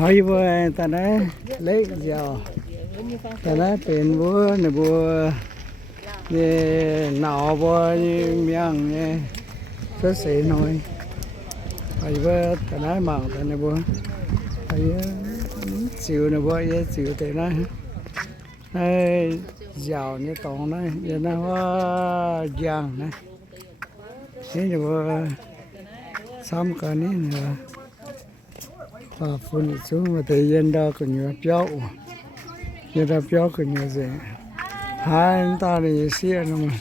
hỏi bữa ta nói lấy giờ ta nói tiền bữa này bữa nọ bữa miếng rất xịn thôi hỏi bữa ta nói mặn ta này bữa hỏi chịu này bữa chịu tiền đó giàu như toàn đấy giờ nó có giang này thế là bữa xong cả ní nữa và phun xuống mà tự nhiên đó còn nhiều béo giờ đó béo còn nhiều gì hai anh ta thì xia nữa mà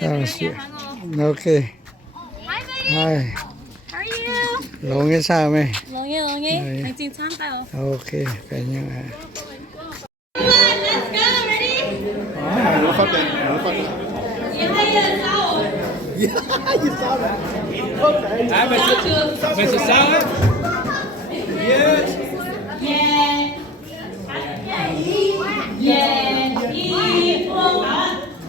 ta xia ok hai lộn cái sao mày lộn nghe hành trình sang tay ok phải như vậy Nó phát đây, nó phát đây. Mày sẽ sao ấy? Yes. Yeah. Yeah.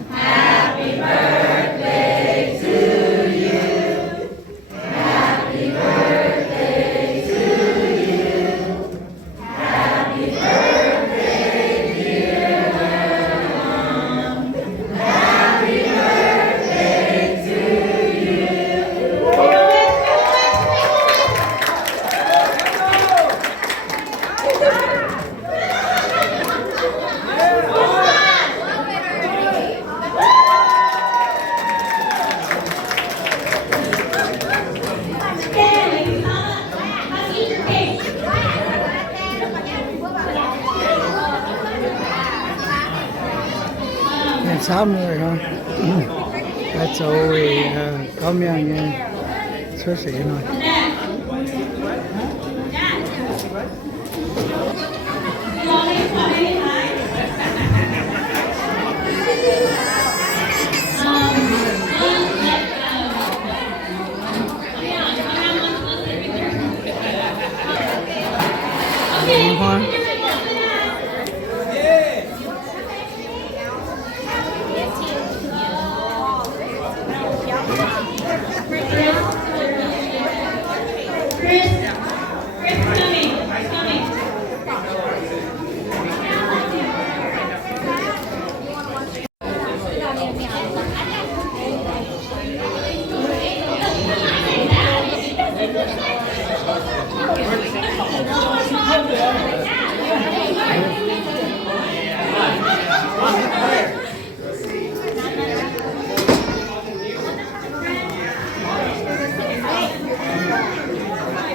Happy birthday to you. Happy birthday to you. Happy birthday, dear mom. Happy birthday to you. Xong rồi thôi đã châu thì có miếng xuất xỉ rồi hoa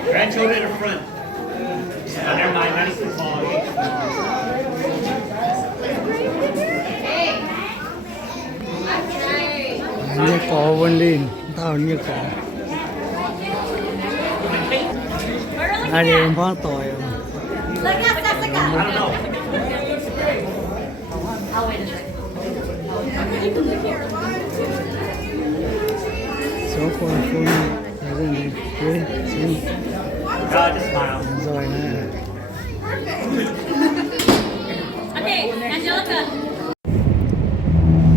Grandchildren in front. Oh, never mind, not even small. như cỏ vân lên tao như cỏ ai đi em phát tỏi I don't know. số con phun là gì đấy xin God, just smile. rồi nè Okay, Angelica.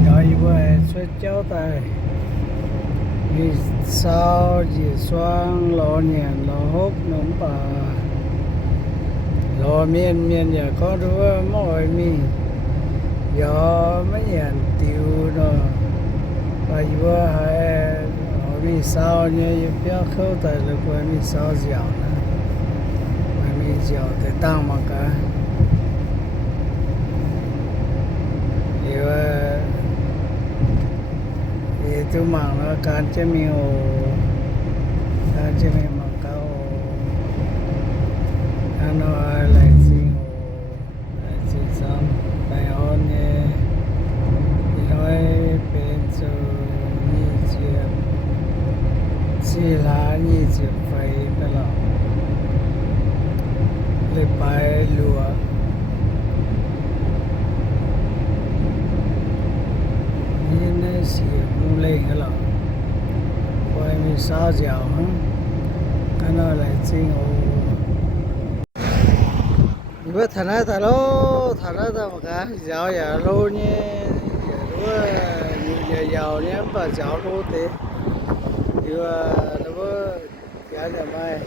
rồi vừa xuất cháu tay vì sao chỉ xoang lò nhện lò hốp nóng bà lò miên giờ có đứa mọi mi giờ mấy nhện tiêu rồi và vừa hay mi sao như béo khâu tay là của mi sao dẻo nè mi dẻo để tăng mà cả thì tôi mang nó can cho mình can cho mình mang cao anh nói lại xin lại xin xong lại on nhé nói bên chỗ nhị chuyện chỉ là nhị chuyện phải đó là lấy bài lúa nên xì mua lên cái lọ quay mình sao dẻo hả cái nó lại xin ô bữa thằng ấy ta lô thằng ấy ta mà cả dẻo giờ lô nhé giờ đứa giàu nhé và dẻo lô thế thì nó bữa giá giờ mai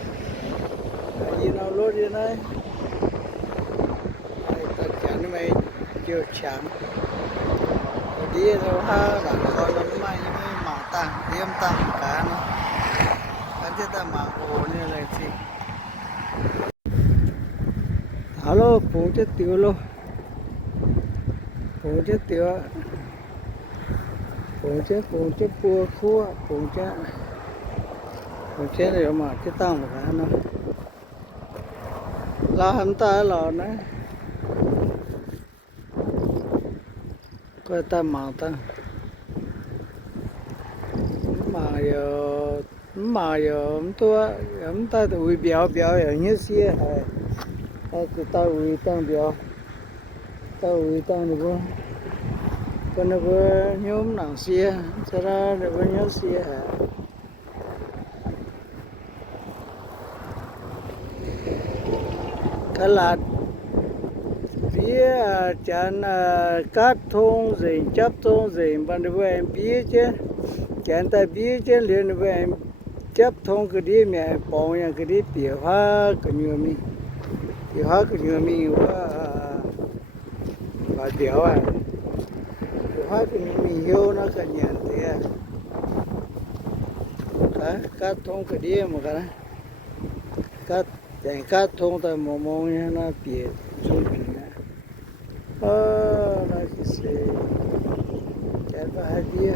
gì nào luôn đi này tất cả nó mày chưa chẳng đi đâu ha đã coi nó mày mảng tăng tiêm tăng cả nó cái chết ta mảng hồ như này gì alo phụ chết tiêu luôn phụ chết tiêu phụ chết bùa khua phụ chết rồi mà chết tăng một cái nó là hắn ta là đấy coi ta mà ta mà giờ ông ta tụi biểu ở như xưa tụi ta tụi tăng biểu tụi tăng được con nó có nhóm nào xưa cho ra được có nhóm xưa cái là phía chân cắt thùng gì chấp thùng gì bạn được em biết chứ chân ta biết chứ liền với em chấp thùng cái đi mẹ bỏ nhà cái đi biểu hóa cái nhiều mi và biểu hóa cái nhiều mi hiếu nó cái nhận thế cắt thùng cái đi mà cái cắt thùng ta mò nha nó bịa xuống mình là cái gì cái bài đi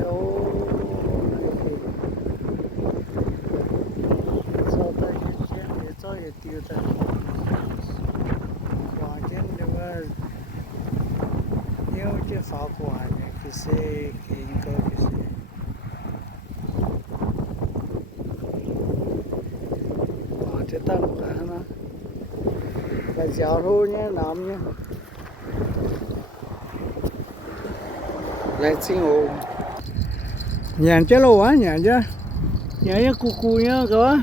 sau ta cái chuyện để cho cái tiêu ta quả chuyện được nhiều cái phá quả cái gì cái cái gì quả chuyện ta một cái nó cái giáo thôi nhé làm nhé lại xin ồ nhàn chứ lâu quá nhàn chứ nhàn cu nhá cơ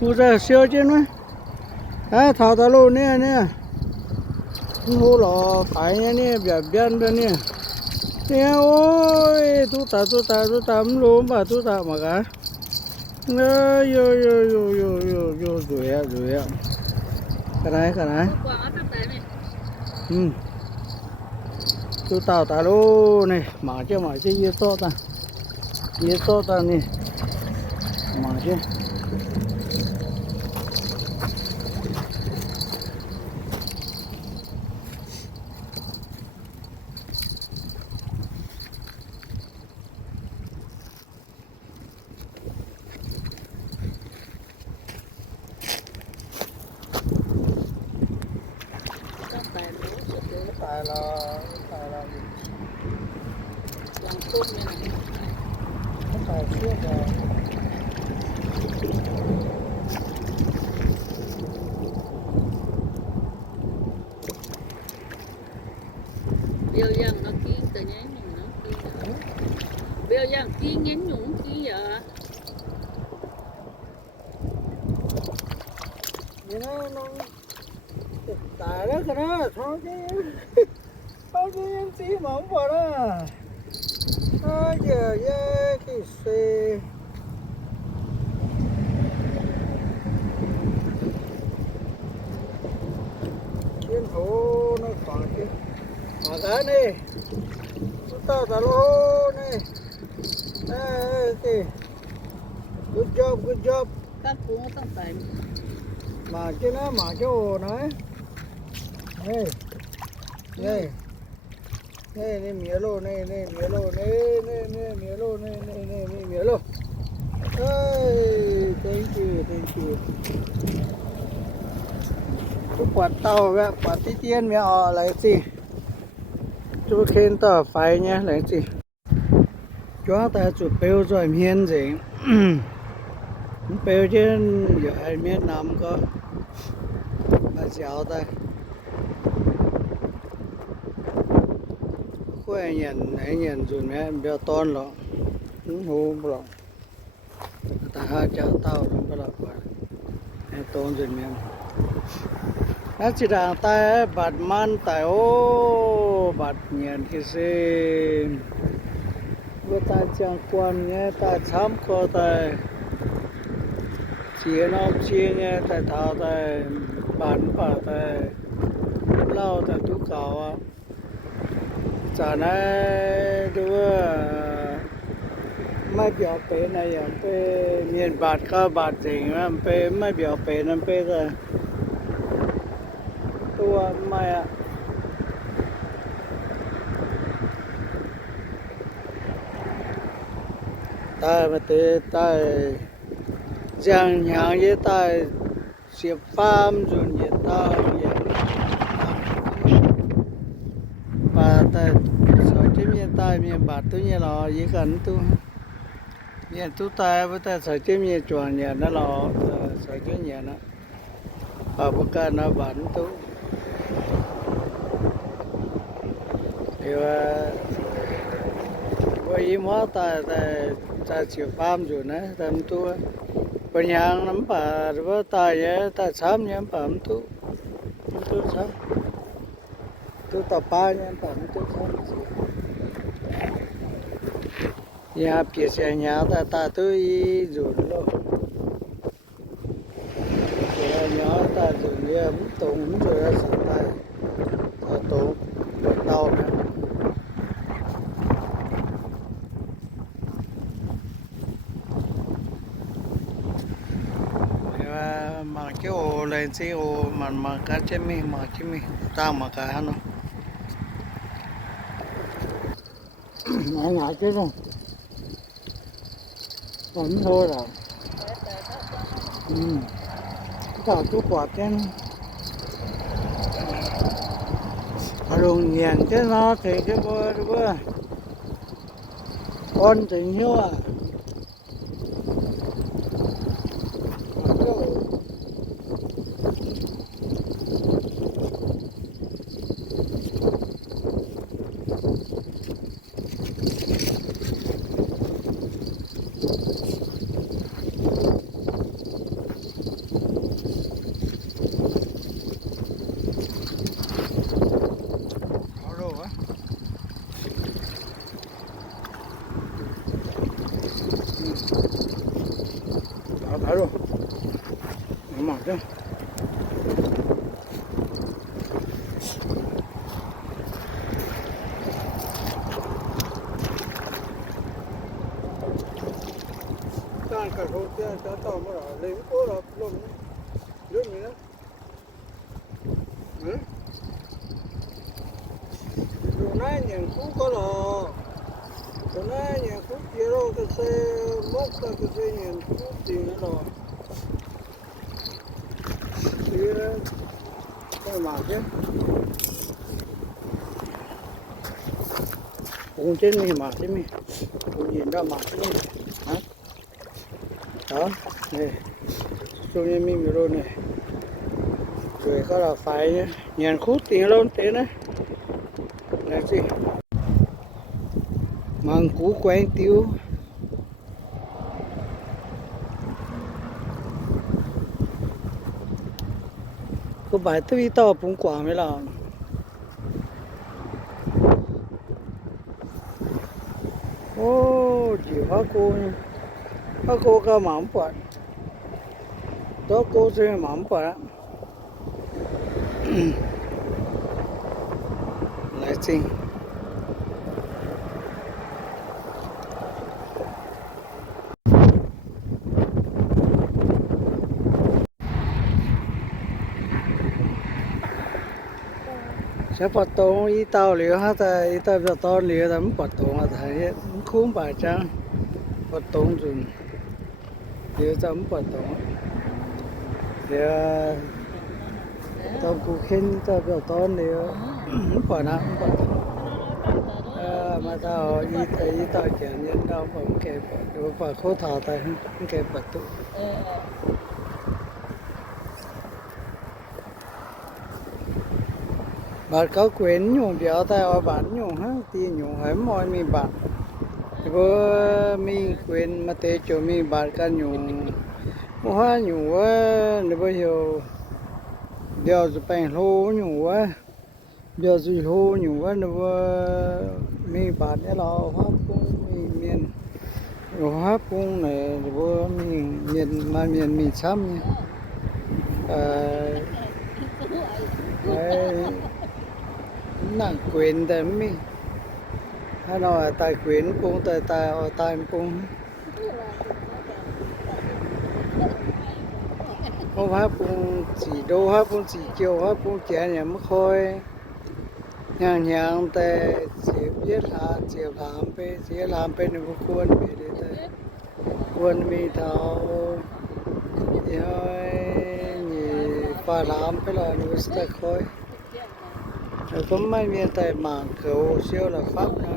cu ra siêu chứ nữa thảo ta luôn nè hô lò phải nè biển đó nè ôi tu ta luôn mà tu ta mà cả yo rồi cái này tu tao ta luôn này mà chứ gì to ta nè mà chứ tài là làm tốt như này tài suốt rồi biểu rằng nó kiên từ nhánh nhung nó kiên biểu rằng kiên nhánh nhung kiên giờ vậy nó tài đó cái đó thôi chứ em xí mà không vào đó giờ cái xe chiến thủ nó còn chứ mà cái này chúng ta ta lô này cái good job các côต้องใส่ mà chứ nó mà chứ ồ nói đây mía lô này mía lô thank you cái quạt tàu vậy quạt tí tiên mẹ họ lại gì chú khen tờ phải nhé lại gì cho ta chụp bêu rồi miên gì bêu trên ở miền Nam có mà giáo ta khỏe nhận rồi mẹ béo ton rồi hô rồi ta ha cháu tao nó là quả tôn rồi mẹ nó chỉ là ta bạt man tại ô bạt nhận cái gì người ta chẳng quan nhé ta chăm co ta chia nó chia nghe tại thao tại bán bà tại lao tại tú cầu chả này đứa mấy biểu bể này em bể miền bát cả bát gì em bể mấy biểu bể em bể rồi tua mai à ta mà thế ta giang nhang với ta xếp farm rồi nhiệt ta và ta sở chế miền ta miền bát tôi như là gì cần tu miền tu ta với ta sở chế miền chuẩn nhà nó là sở chế nhà nó ở bắc ca nó bán tu thì với mua ta ta xếp farm rồi nè làm tu bây giờ nắm bà với ta vậy ta sắm nhắm bấm tu sắm tu tập ba nhắm bấm tu sắm nhà phía sau nhà ta tôi rồi luôn rồi nhỏ ta rồi nghe tụng rồi sẵn tay tụng đau nữa mà cái ô lên xe ô mà cá chém mi mà chém mi tao mà cá nó ngại ngại chứ không vẫn thôi rồi tao chú quạt cái rồi nghiền chứ nó thì cái bữa con tình hiếu à 바로 맞아. Cả hộp kia cho tao mà lấy cố rồi luôn luôn nữa. Rồi nãy nhận cú có rồi. Rồi nãy nhận cú kia rồi cái xe móc cái xe nhận cú tiền rồi. Thì cái mà chứ. Cũng trên mi mà chứ mi. Cũng nhìn ra mà chứ mi. Hả? Đó, này. Trong nhà mình rồi này. Rồi có là phải nhận cú tiền luôn thế này. Là gì? Mang cú quen tiêu. Có bài tôi to cũng quả mới làm. Ô, chỉ hóa cô nha. Hóa cô cả mắm quả. Đó cô sẽ mắm quả. Lại xin. sẽ bắt tông ý tao liều ha ta ý tao bắt tông liều ta bắt tông à thầy khung bài trang bắt tông rồi liều ta bắt tông liều tao cũng khen tao bắt tông liều bắt nào bắt mà tao ý tao chuyện nhân đâu cũng kẹp rồi phải khó thở ta không kẹp bắt tụ bạn có quyền nhung biểu tay ở bản nhung ha thì nhung hết mọi mình bạn có mình quyền mà thế cho mình bạn cái nhung hoa nhung quá nếu bây giờ điều gì phải hô nhung quá điều gì hô nhung quá nếu mình bạn ấy là hoa cũng mình rồi hát cũng này bữa mình miền mà miền mình xăm nhé cái nặng quyền tại mình hay nói tài quyền cũng tài ở tài cũng không hát cũng chỉ đô hát cũng chỉ chiều hát cũng trẻ nhà mất khôi nhàngแต่เสียเยอะหาเสียหลามไปเสียหลามไปในบุคคลไปเลยแต่ควรมีเท่าย่อยนี่ปลาหลามไปแล้วนู่นสักคอยแต่ก็ไม่มีแต่หมากเขาเชี่ยวละฟับนะ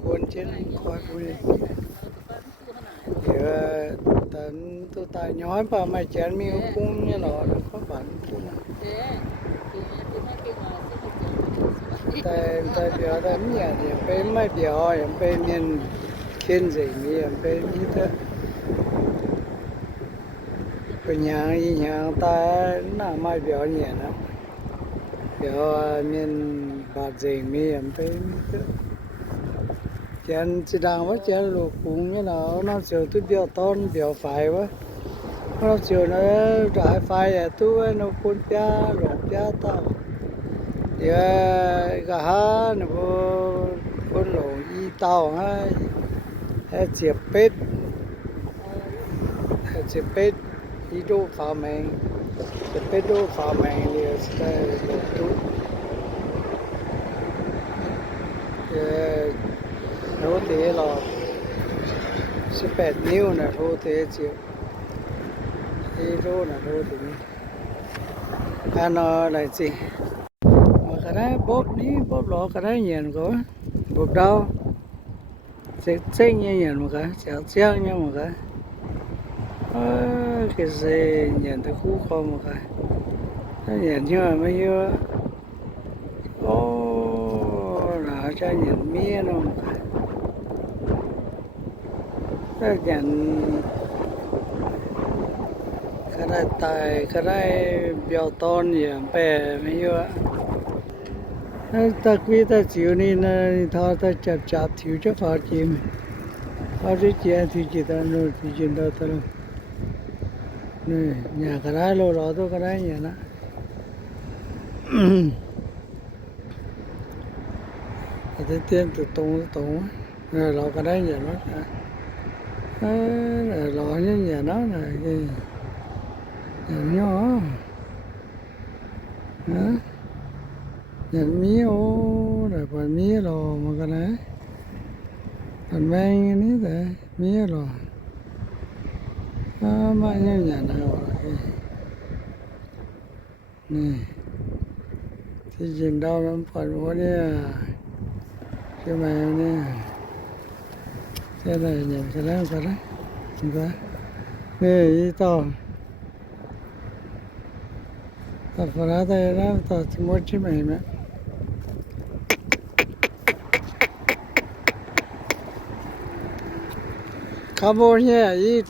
ควรเช่นคอยคุยเดี๋ยวตอนตัวตายย้อยป่าไม่แจนมีกุ้งเนี่ยหรอแล้วก็ฝันขึ้นมาแต่เดี๋ยวแต่เนี่ยยังเป็นไม่เดี๋ยวยังเป็นเงินเข็นสิ่งนี้ยังเป็นนี่เถอะเป็นอย่างตาหน้าไม่เดี๋ยวเนี่ยนะเดี๋ยวเงินบาทสิ่งนี้ยังเป็นนี่เถอะเจนสีดำว่าเจนลูกกุ้งเนี่ยnó chiều tôi biểu tôn biểu phải quá nó chiều nó đại phải à tôi nó cuốn pia lột pia tao thì cả ha nó cuốn lột y tao ha chiếc pet y đô phá mèn chiếc pet đô phá mèn thì sẽ lột tú nó thế là 18 นิ้วนะโทรเตะเจียวที่โทรนะโทรถึงอันอะไรสิมาก็ได้บ๊อบนี้บ๊อบหลอกก็ได้เงียนก็บ๊อบดาวเซ็กเซ็งเงียนมาก็เสียงเสียงเงียนมาก็cái gìเงียนตะคู่คอมาก็ถ้าเงียนเยอะไม่เยอะโอ้หนาจะเงียนเมียน้องก็อย่างก็ได้ตายก็ได้เบียวต้นอย่างแปรไม่เยอะตะกี้ตะจิ๋วนี่นะทอตะจับถิวจะพอจิมพอจะเจียถิวจิตาโนถิวจินดาตระนี่เนี่ยก็ได้โลรอตัวก็ได้เนี่ยนะแต่เตี้ยนตัวตรงเราก็ได้อย่างนั้นlò như nhà đó là cái nhà nhỏ đó nhà mía ô rồi còn mía lò mà cái này còn mang ní thế mía lò mà như nhà nào là cái này thì chừng đâu nó phần của đây cái mèo nè cái này nhìn cái đó nè ý to tập ra đây đó tập một chiếc mày mà Cambodia ý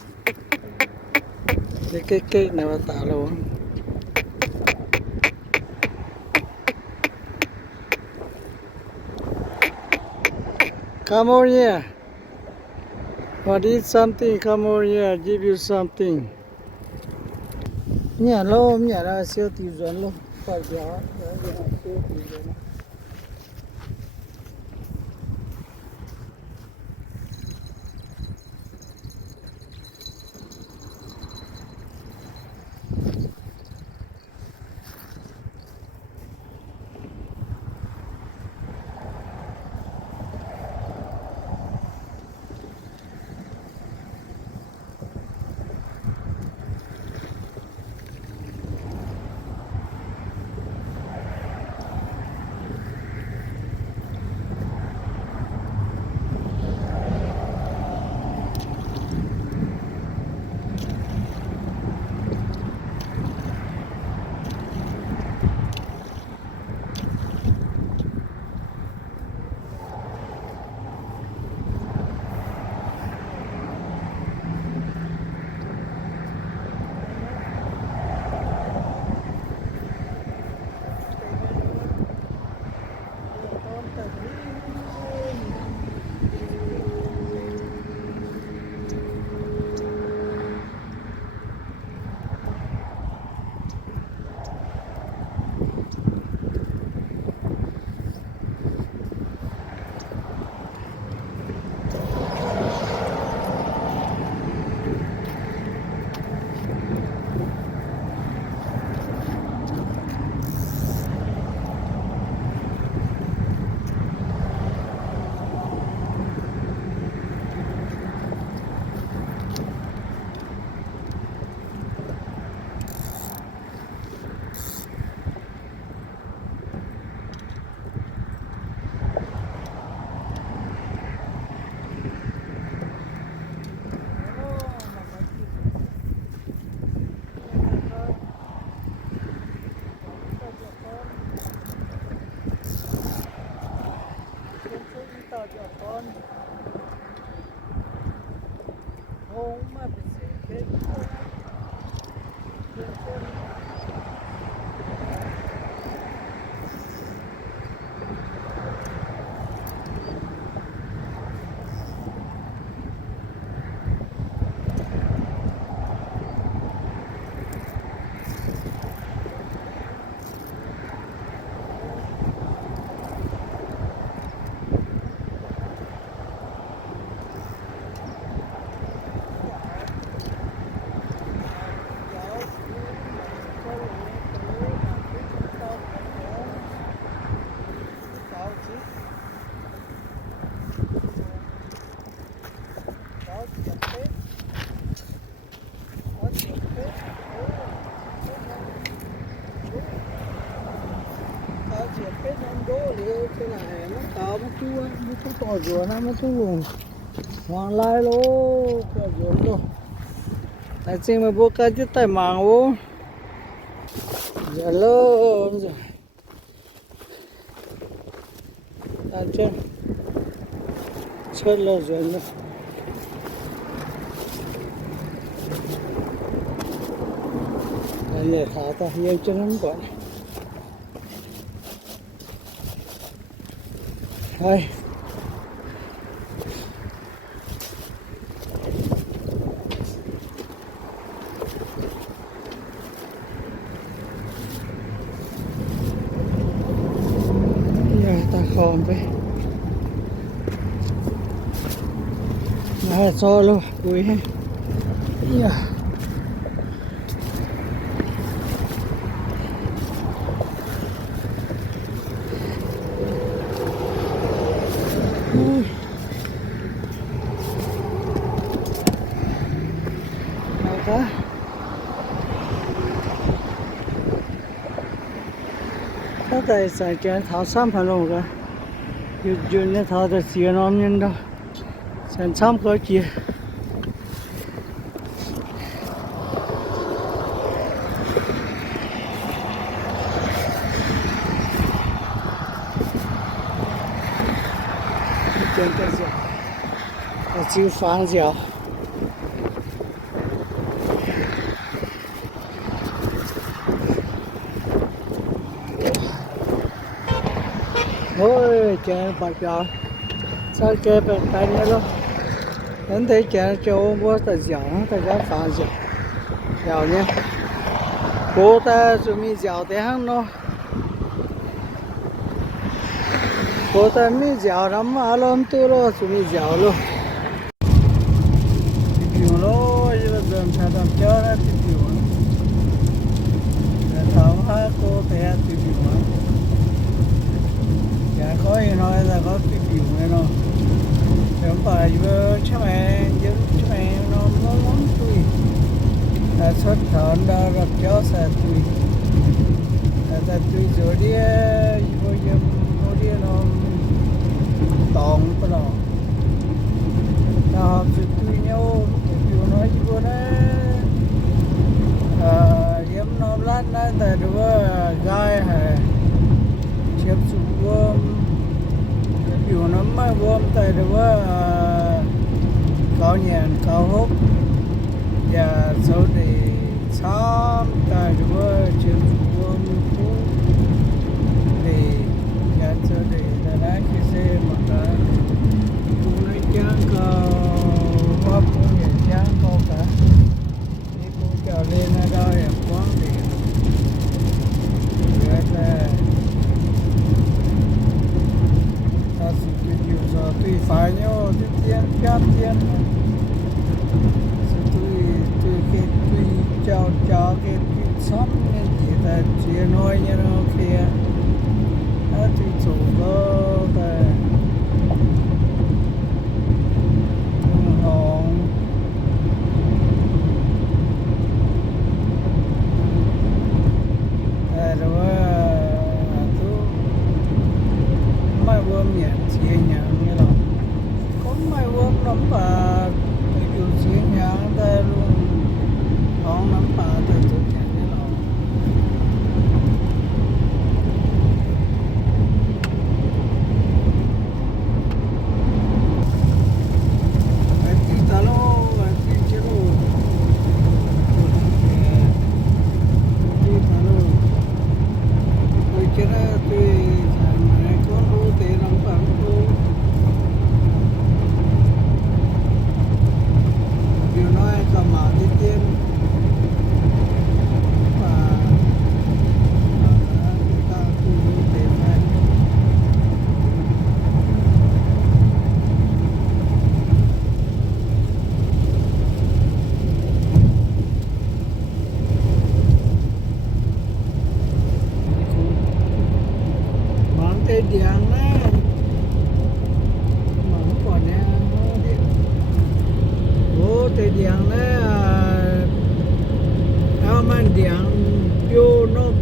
cái này mà tả luôn Cambodia. What is something? Come over here, give you something. Nhà lô, nhà là siêu tiêu chuẩn luôn. Phải béo, siêu tiêu chuẩn. không mà bị sẽ cái này nó cao nó chua nó không to rùa nó xuống luôn hoàng lai lô cái rùa lô tại sao mà bố cái chút tay màng bố giờ lô rồi tại chân chết lô rồi nữa này thả ta hiện chân không còn đây giờ ta còn với này cho luôn quý hay giờ tại sao cái tháo xăm phải luôn cả dù này tháo được xíu nó nhưng đâu sản xăm có kia trên cái gì chịu phán gì ôi trời bạc giò sao kê bạc tay nữa luôn đến thấy trời châu bố ta giò ta giá phá giò nha bố ta chuẩn bị giò thế hăng nó bố ta mi giò lắm mà lắm tu lo chuẩn bị giò luôn tiểu lo giờ dần thay đổi cho nó tiểu thảo ha cô thế tiểu chả có gì nói là có cái biểu này nó không phải vừa chứ mày nó lắm tùy là xuất thọn đó gặp cho sẽ tùy là tùy rồi đi vô dâm vô đi nó tòng cái đó nó sẽ tùy nhau cái biểu nói chứ vô đấy dâm nó lát này tại đúng gai hay chiếm dụng biểu nó mà gom tại đó có nhàn có hốc và sau này xóm tại đó chiếm dụng phú để nhà sau này là đã cái xe mà cả cũng lấy chán có hoa cũng nhẹ chán có cả đi cũng trở lên ở đó em quán thì tùy phải nhau tùy tiền cam tiền tùy cho cái xóm nên chỉ là chia nói như nó kia tùy chủ có cái hòn rồi mai bơm nhẹ chia nhẹ như đó có mai bơm lắm và điều chia nhẹ đây luôn không lắm và từ từ nhẹ như đó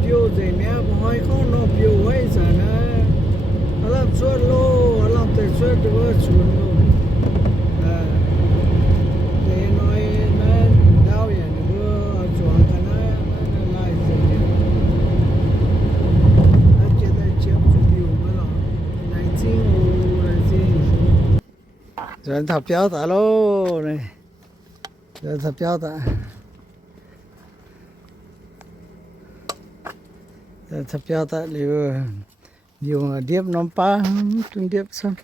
biểu gì mẹ hỏi con nó biểu ấy giờ nó làm suốt lô làm tới suốt được xuống lô để nói nó đau vậy nó chọn cái nó lại gì nó chỉ là chém biểu mà nó này chi rồi thập giáo tạ lô này rồi thập giáo tạ thập giáo tạ liều nhiều điệp nón pa tung điệp xong